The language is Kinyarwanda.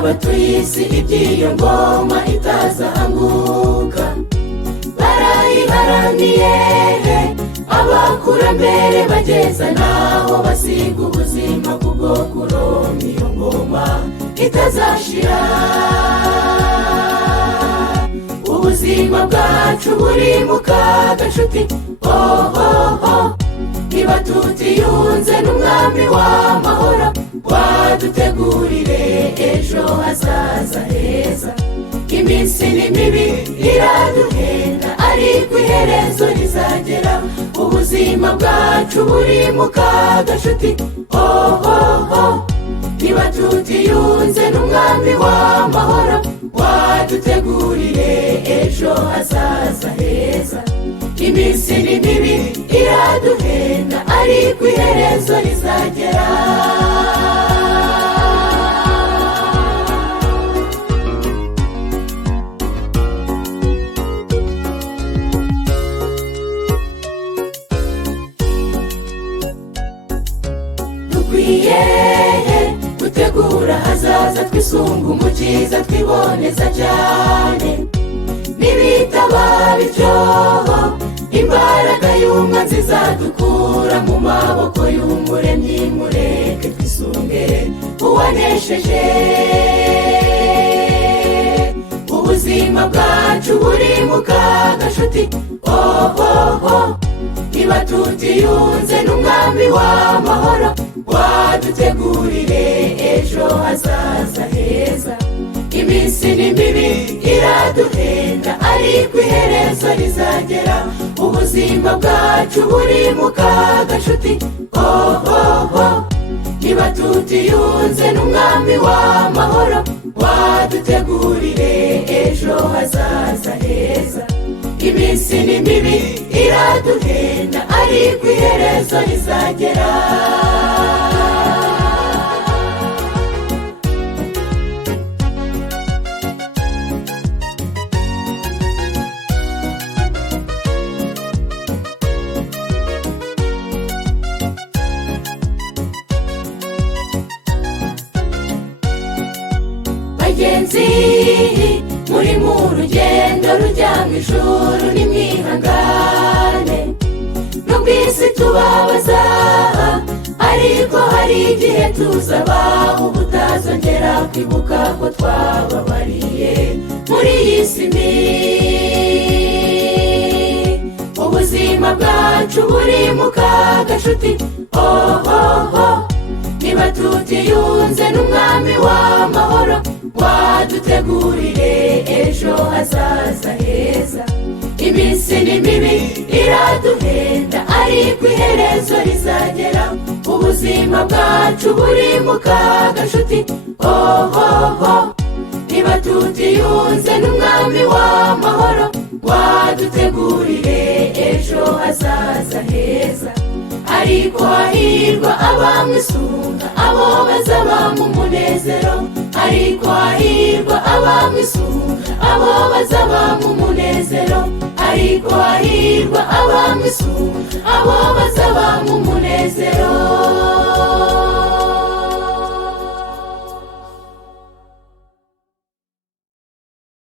n'abatuye isi iby'iyo ngoma itazahanguka barayiharaniye, abakurambere bageza naho basiga ubuzima kubwo kuronka iyo ngoma itazashira. Ubuzima bwacu buri mu kaga nshuti, niba tutiyunze n'umwami w'amahoro wadutegurire ejo hazaza heza. Iminsi ni mibi iraduhenda ariko iherezo rizagera. Ubuzima bwacu buri mu kaga nshuti, niba tutiyunze n'umwami w'amahoro wadutegurire ejo hazaza heza. Iminsi ni mibi iraduhenda ariko iherezo rizagera. Dukwiye gutegura hazaza twisunga umukiza twiboneza cyane. Nibitaba bityo imbaraga y'umwanzi zadukura mu maboko y'umuremyi, mureke twisunge uwanesheje. Ubuzima bwacu buri mu kaga nshuti, niba tutiyunze n'umwami w'amahoro wadutegurire ejo hazaza heza. Iminsi ni mibi iraduhenda ariko iherezo rizagera. Ubuzima bwacu buri mu kaga nshuti, niba tutiyunze n'umwami w'amahoro wadutegurire ejo hazaza heza. Iminsi ni mibi iraduhenda ariko iherezo rizagera. Bagenzi, muri mu rugendo rujya mu ijuru nimwihangane. Nubwo isi tubabaza ariko hari igihe tuzabaho ubutazongera kwibuka ko twababariye muri iyi si mbi. Ubuzima bwacu buri mu kaga nshuti, niba tutiyunze n'umwami w'amahoro wadutegurire ejo hazaza heza. Iminsi ni mibi iraduhenda ariko iherezo rizagera. Ubuzima bwacu buri mu kaga nshuti, niba tutiyunze n'umwami w'amahoro wadutegurire ejo hazaza heza. Ariko hahirwa abamwisunga, abo bazaba mu munezero. Ariko hahirwa abamwisunga, abo bazaba mu munezero. Ariko hahirwa abamwisunga, abo bazaba mu munezero.